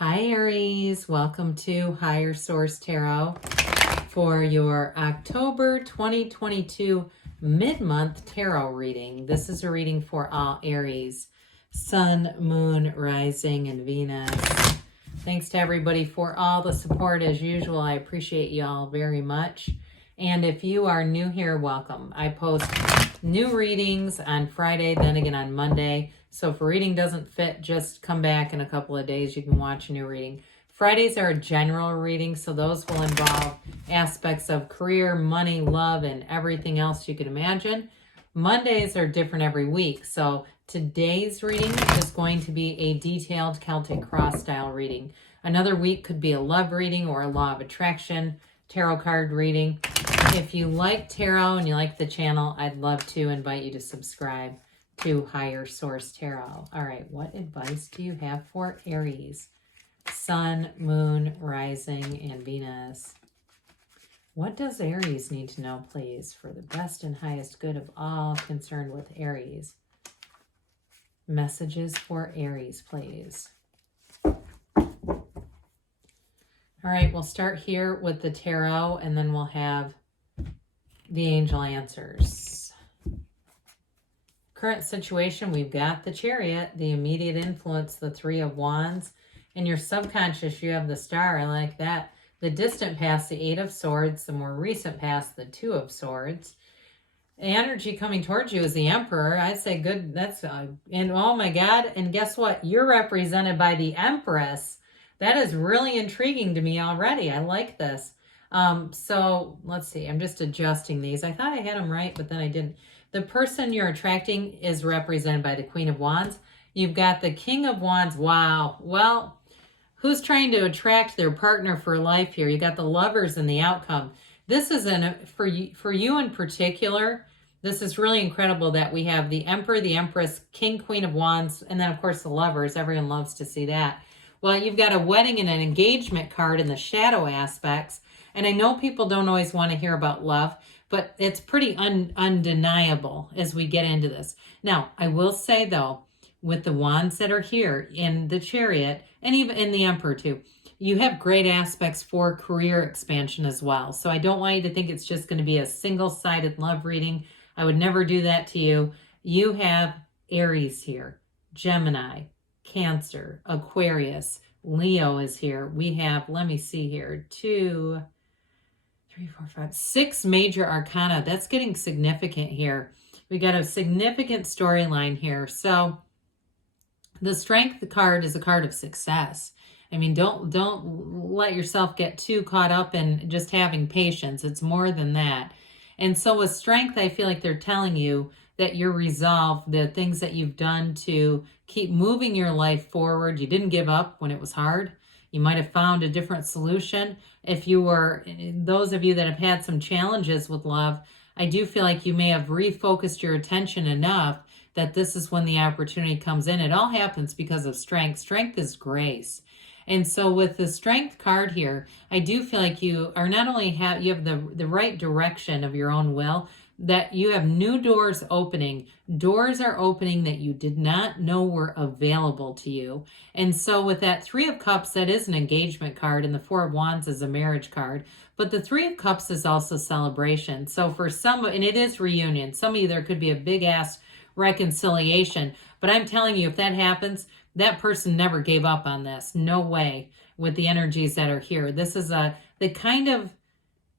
Hi Aries, welcome to Higher Source Tarot for your October 2022 mid-month tarot reading. This is a reading for all Aries, Sun, Moon, Rising, and Venus. Thanks to everybody for all the support as usual. I appreciate you all very much. And if you are new here, welcome. I post new readings on Friday, then again on Monday. So if a reading doesn't fit, just come back in a couple of days. You can watch a new reading. Fridays are a general reading, so those will involve aspects of career, money, love, and everything else you could imagine. Mondays are different every week. So today's reading is going to be a detailed Celtic cross style reading. Another week could be a love reading or a law of attraction tarot card reading. If you like tarot and you like the channel, I'd love to invite you to subscribe to Higher Source Tarot. All right, what advice do you have for Aries? Sun, Moon, Rising, and Venus. What does Aries need to know, please, for the best and highest good of all concerned with Aries? Messages for Aries, please. All right, we'll start here with the tarot, and then we'll have the angel answers. Current situation, we've got the Chariot, the immediate influence, the Three of Wands. In your subconscious, you have the Star. I like that. The distant past, the Eight of Swords. The more recent past, the Two of Swords. The energy coming towards you is the Emperor. I'd say good. That's and oh my God. And guess what? You're represented by the Empress. That is really intriguing to me already. I like this. So let's see. I'm just adjusting these. I thought I had them right, but then I didn't. The person you're attracting is represented by the Queen of Wands. You've got the King of Wands. Wow. Well, who's trying to attract their partner for life here? You got the Lovers and the outcome. This is for you in particular. This is really incredible that we have the Emperor, the Empress, King, Queen of Wands, and then of course the Lovers. Everyone loves to see that. Well, you've got a wedding and an engagement card in the shadow aspects. And I know people don't always want to hear about love, but it's pretty undeniable as we get into this. Now, I will say, though, with the wands that are here in the Chariot, and even in the Emperor, too, you have great aspects for career expansion as well. So I don't want you to think it's just going to be a single-sided love reading. I would never do that to you. You have Aries here, Gemini, Cancer, Aquarius, Leo is here. We have, let me see here, 2, 3, 4, 5, 6 major arcana. That's getting significant here. We got a significant storyline here. So the Strength card is a card of success. I mean, don't let yourself get too caught up in just having patience. It's more than that. And so with Strength, I feel like they're telling you that you're resolved, the things that you've done to keep moving your life forward. You didn't give up when it was hard. You might have found a different solution. If you were, those of you that have had some challenges with love, I do feel like you may have refocused your attention enough that this is when the opportunity comes in. It all happens because of Strength. Strength is grace. And so with the Strength card here, I do feel like you are not only you have the right direction of your own will, that you have new doors opening. Doors are opening that you did not know were available to you. And so with that Three of Cups, that is an engagement card, and the Four of Wands is a marriage card. But the Three of Cups is also celebration. So for some, and it is reunion. Some of you, there could be a big-ass reconciliation. But I'm telling you, if that happens, that person never gave up on this. No way with the energies that are here. This is the kind of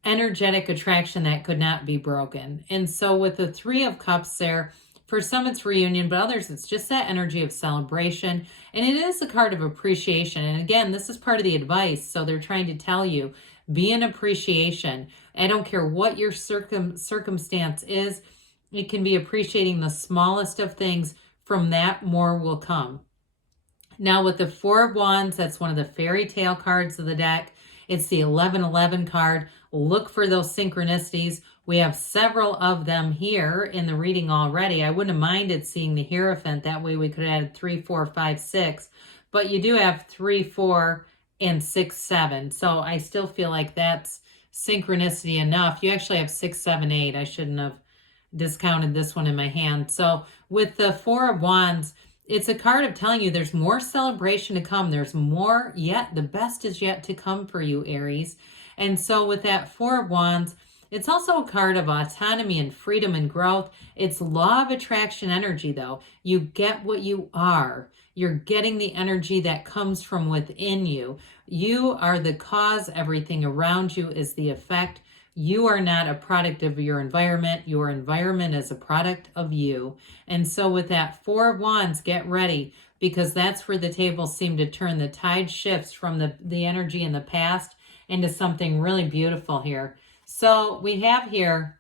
energetic attraction that could not be broken. And so with the Three of Cups there, for some it's reunion, but others it's just that energy of celebration. And it is a card of appreciation. And again, this is part of the advice. So they're trying to tell you, be in appreciation. I don't care what your circumstance is. It can be appreciating the smallest of things. From that, more will come. Now with the Four of Wands, that's one of the fairy tale cards of the deck. It's the 1111 card. Look for those synchronicities. We have several of them here in the reading already. I wouldn't have minded seeing the Hierophant. That way we could add 3, 4, 5, 6. But you do have 3, 4, and 6, 7. So I still feel like that's synchronicity enough. You actually have 6, 7, 8. I shouldn't have discounted this one in my hand. So with the Four of Wands, it's a card of telling you there's more celebration to come. There's more yet. The best is yet to come for you, Aries. And so with that Four of Wands, it's also a card of autonomy and freedom and growth. It's law of attraction energy, though. You get what you are. You're getting the energy that comes from within you. You are the cause. Everything around you is the effect. You are not a product of your environment. Your environment is a product of you. And so with that Four of Wands, get ready, because that's where the tables seem to turn. The tide shifts from the energy in the past into something really beautiful here. So we have here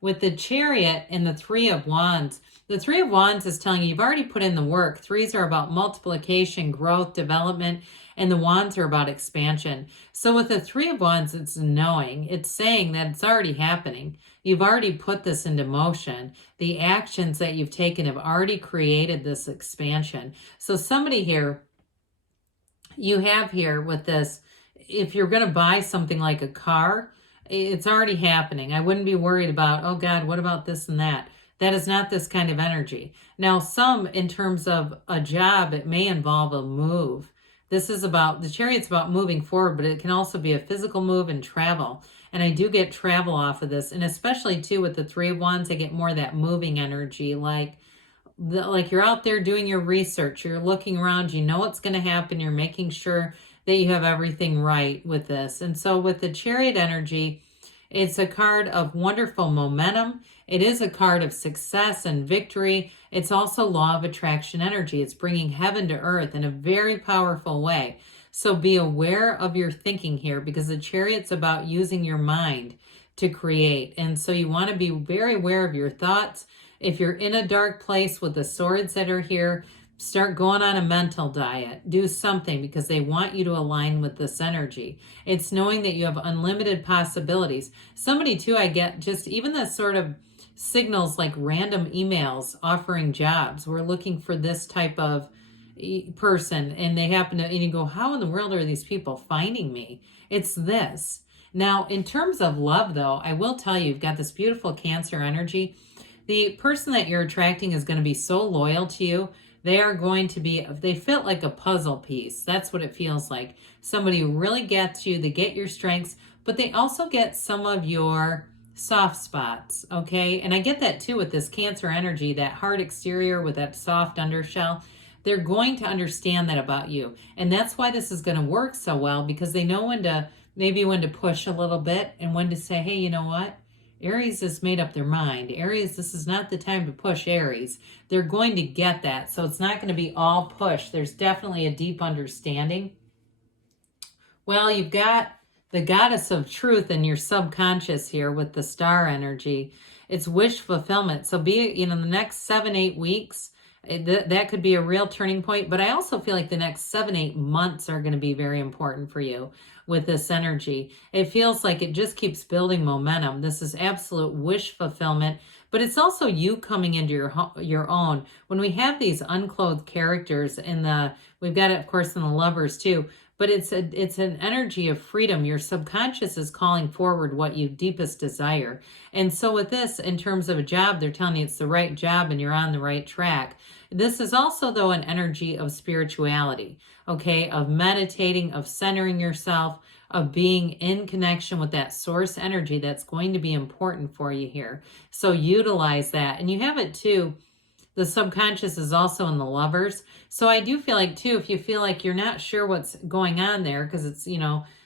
with the Chariot and the Three of Wands. The Three of Wands is telling you you've already put in the work. Threes are about multiplication, growth, development, and the Wands are about expansion. So with the Three of Wands, it's knowing. It's saying that it's already happening. You've already put this into motion. The actions that you've taken have already created this expansion. So somebody here, you have here with this, if you're going to buy something like a car, it's already happening. I wouldn't be worried about, oh God, what about this and that? That is not this kind of energy. Now, some, in terms of a job, it may involve a move. This is about, the Chariot's about moving forward, but it can also be a physical move and travel. And I do get travel off of this. And especially too with the Three of Wands, I get more of that moving energy, like you're out there doing your research, you're looking around, you know what's going to happen, you're making sure that you have everything right with this. And so with the Chariot energy, it's a card of wonderful momentum. It is a card of success and victory. It's also law of attraction energy. It's bringing heaven to earth in a very powerful way. So be aware of your thinking here, because the Chariot's about using your mind to create. And so you want to be very aware of your thoughts. If you're in a dark place with the swords that are here, start going on a mental diet. Do something, because they want you to align with this energy. It's knowing that you have unlimited possibilities. Somebody too, I get just even the sort of signals like random emails offering jobs. We're looking for this type of person, and they happen to, and you go, how in the world are these people finding me? It's this. Now, in terms of love though, I will tell you, you've got this beautiful Cancer energy. The person that you're attracting is going to be so loyal to you. They are going to be, they fit like a puzzle piece. That's what it feels like. Somebody who really gets you, they get your strengths, but they also get some of your soft spots, okay? And I get that too with this Cancer energy, that hard exterior with that soft undershell. They're going to understand that about you. And that's why this is going to work so well, because they know when to, maybe when to push a little bit and when to say, hey, you know what? Aries has made up their mind. Aries, this is not the time to push Aries. They're going to get that. So it's not going to be all push. There's definitely a deep understanding. Well, you've got the goddess of truth in your subconscious here with the star energy. It's wish fulfillment. So be, the next 7-8 weeks, that could be a real turning point. But I also feel like the next 7-8 months are going to be very important for you with this energy. It feels like it just keeps building momentum. This is absolute wish fulfillment, but it's also you coming into your own. When we have these unclothed characters we've got it of course in the Lovers too, but it's an energy of freedom. Your subconscious is calling forward what you deepest desire. And so with this, in terms of a job, they're telling you it's the right job and you're on the right track. This is also, though, an energy of spirituality, okay, of meditating, of centering yourself, of being in connection with that source energy that's going to be important for you here. So utilize that. And you have it too. The subconscious is also in the Lovers. So I do feel like too, if you feel like you're not sure what's going on there, because it's,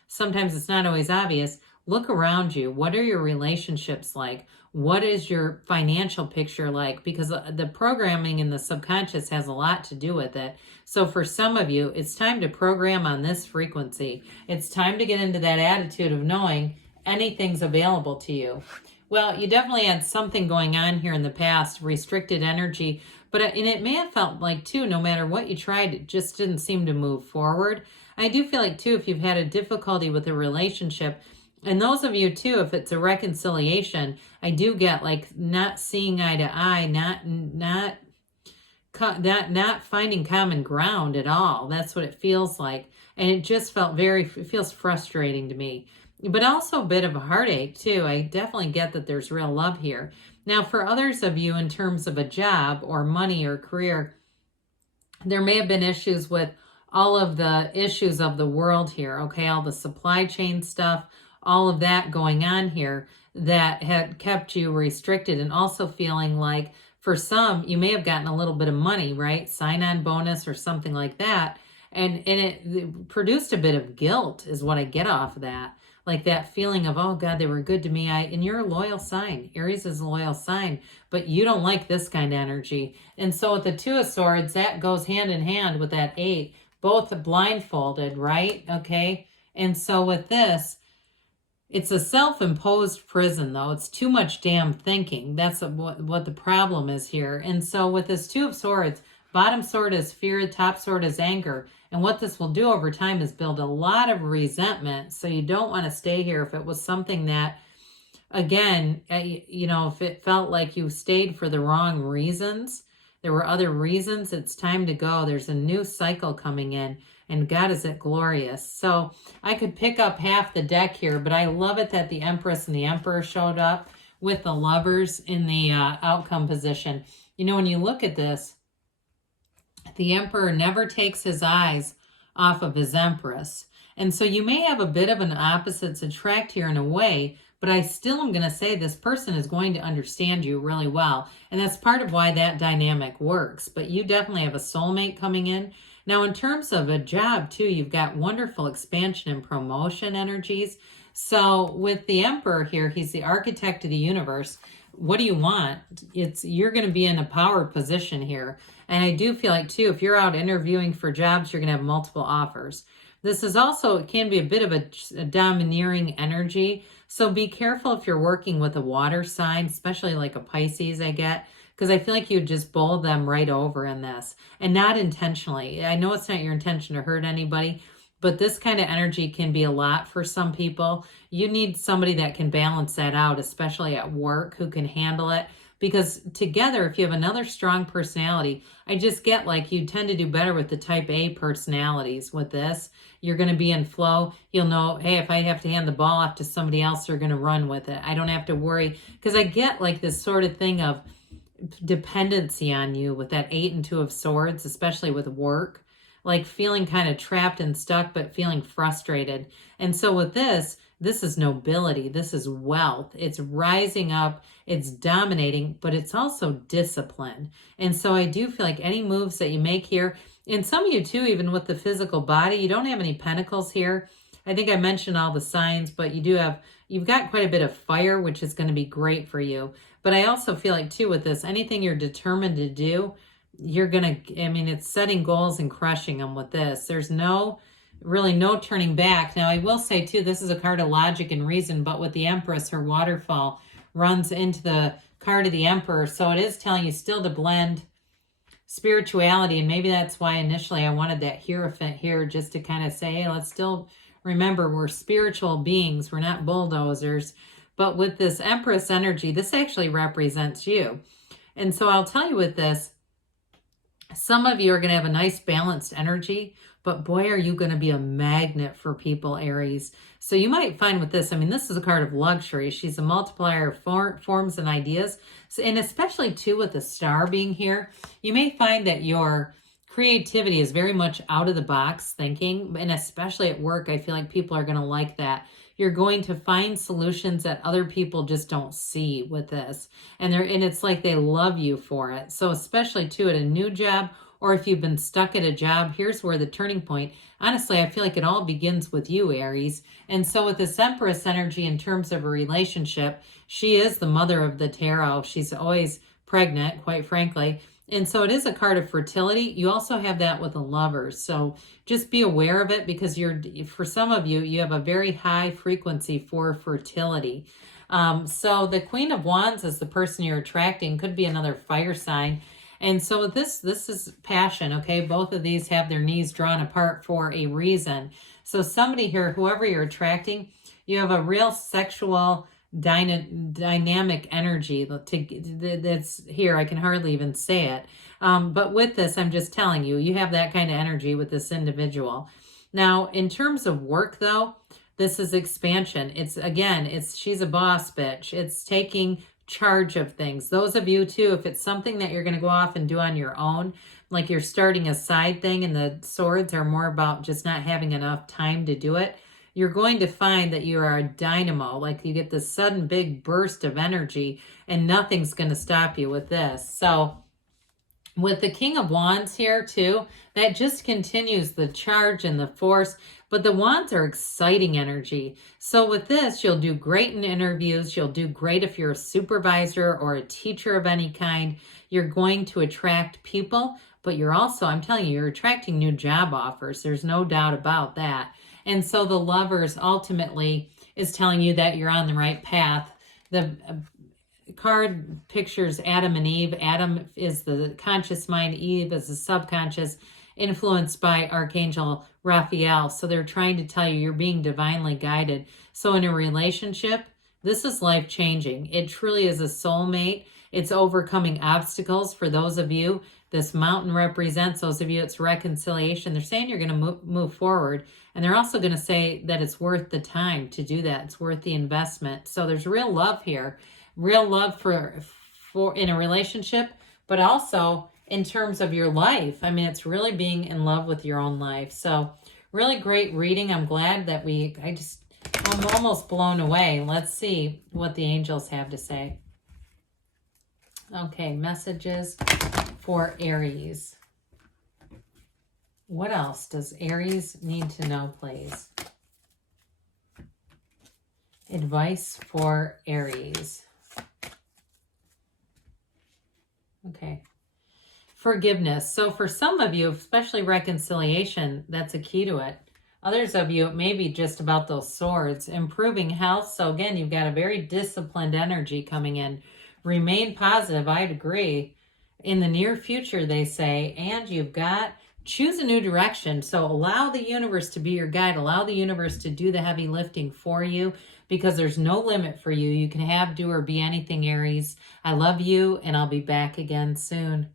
sometimes it's not always obvious, look around you. What are your relationships like? What is your financial picture like? Because the programming in the subconscious has a lot to do with it. So for some of you, it's time to program on this frequency. It's time to get into that attitude of knowing anything's available to you. Well, you definitely had something going on here in the past, restricted energy, and it may have felt like too, no matter what you tried, it just didn't seem to move forward. I do feel like too, if you've had a difficulty with a relationship, and those of you too, if it's a reconciliation, I do get like not seeing eye to eye, not finding common ground at all. That's what it feels like. And it just it feels frustrating to me, but also a bit of a heartache too. I definitely get that there's real love here. Now for others of you in terms of a job or money or career, there may have been issues with all of the issues of the world here, okay? All the supply chain stuff, all of that going on here that had kept you restricted, and also feeling like for some, you may have gotten a little bit of money, right? Sign-on bonus or something like that. And it produced a bit of guilt is what I get off of that. Like that feeling of, oh God, they were good to me. And you're a loyal sign. Aries is a loyal sign, but you don't like this kind of energy. And so with the Two of Swords, that goes hand in hand with that 8, both blindfolded, right? Okay. And so with this, it's a self-imposed prison, though. It's too much damn thinking. That's what the problem is here. And so with this Two of Swords, bottom sword is fear, top sword is anger. And what this will do over time is build a lot of resentment. So you don't want to stay here if it was something that, again, you know, if it felt like you stayed for the wrong reasons, there were other reasons, it's time to go. There's a new cycle coming in, and God, is it glorious. So I could pick up half the deck here, but I love it that the Empress and the Emperor showed up with the Lovers in the outcome position. You know, when you look at this, the Emperor never takes his eyes off of his Empress. And so you may have a bit of an opposites attract here in a way, but I still am going to say this person is going to understand you really well. And that's part of why that dynamic works. But you definitely have a soulmate coming in. Now, in terms of a job, too, you've got wonderful expansion and promotion energies. So with the Emperor here, he's the architect of the universe. What do you want? You're going to be in a power position here. And I do feel like, too, if you're out interviewing for jobs, you're going to have multiple offers. This is also, it can be a bit of a domineering energy. So be careful if you're working with a water sign, especially like a Pisces, I get, because I feel like you just bowl them right over in this, and not intentionally. I know it's not your intention to hurt anybody, but this kind of energy can be a lot for some people. You need somebody that can balance that out, especially at work, who can handle it. Because together, if you have another strong personality, I just get like you tend to do better with the type A personalities with this. You're going to be in flow. You'll know, hey, if I have to hand the ball off to somebody else, they're going to run with it. I don't have to worry. Because I get like this sort of thing of dependency on you with that 8 and 2 of Swords, especially with work. Like feeling kind of trapped and stuck, but feeling frustrated. And so with this is nobility. This is wealth. It's rising up. It's dominating, but it's also discipline. And so I do feel like any moves that you make here, and some of you too, even with the physical body, you don't have any pentacles here. I think I mentioned all the signs, but you've got quite a bit of fire, which is going to be great for you. But I also feel like too with this, anything you're determined to do, you're going to, I mean, it's setting goals and crushing them with this. There's really no turning back. Now, I will say too, this is a card of logic and reason, but with the Empress, her waterfall runs into the card of the Emperor. So it is telling you still to blend spirituality. And maybe that's why initially I wanted that Hierophant here, just to kind of say, hey, let's still remember we're spiritual beings. We're not bulldozers. But with this Empress energy, this actually represents you. And so I'll tell you with this, some of you are going to have a nice balanced energy, but boy, are you going to be a magnet for people, Aries. So you might find with this, I mean, this is a card of luxury. She's a multiplier of forms and ideas. So, and especially too with the star being here, you may find that your creativity is very much out of the box thinking. And especially at work, I feel like people are going to like that. You're going to find solutions that other people just don't see with this. And it's like they love you for it. So especially too at a new job, or if you've been stuck at a job, here's where the turning point. Honestly, I feel like it all begins with you, Aries. And so with this Empress energy in terms of a relationship, she is the mother of the tarot. She's always pregnant, quite frankly. And so it is a card of fertility. You also have that with the Lovers. So just be aware of it, because for some of you, you have a very high frequency for fertility. So the Queen of Wands is the person you're attracting, could be another fire sign. And so this is passion, okay? Both of these have their knees drawn apart for a reason. So somebody here, whoever you're attracting, you have a real sexual dynamic energy that's here. I can hardly even say it. But with this, I'm just telling you, you have that kind of energy with this individual. Now, in terms of work, though, this is expansion. She's a boss bitch. It's taking charge of things. Those of you too, if it's something that you're going to go off and do on your own, like you're starting a side thing and the swords are more about just not having enough time to do it, you're going to find that you are a dynamo. Like you get this sudden big burst of energy and nothing's going to stop you with this. So with the King of Wands here too, that just continues the charge and the force. But the Wands are exciting energy. So with this, you'll do great in interviews. You'll do great if you're a supervisor or a teacher of any kind. You're going to attract people, but you're also, I'm telling you, you're attracting new job offers. There's no doubt about that. And so the Lovers ultimately is telling you that you're on the right path. The card pictures Adam and Eve. Adam is the conscious mind. Eve is the subconscious, influenced by Archangel Raphael. So they're trying to tell you you're being divinely guided. So in a relationship, this is life-changing. It truly is a soulmate. It's overcoming obstacles for those of you. This mountain represents those of you. It's reconciliation. They're saying you're going to move forward. And they're also going to say that it's worth the time to do that. It's worth the investment. So there's real love here. Real love for in a relationship, but also in terms of your life. I mean, it's really being in love with your own life. So really great reading. I'm glad that I'm almost blown away. Let's see what the angels have to say. Okay, messages for Aries. What else does Aries need to know, please? Advice for Aries. Okay. Forgiveness. So for some of you, especially reconciliation, that's a key to it. Others of you, it may be just about those swords. Improving health. So again, you've got a very disciplined energy coming in. Remain positive. I'd agree. In the near future, they say, and you've got choose a new direction. So allow the universe to be your guide. Allow the universe to do the heavy lifting for you, because there's no limit for you. You can have, do, or be anything, Aries. I love you, and I'll be back again soon.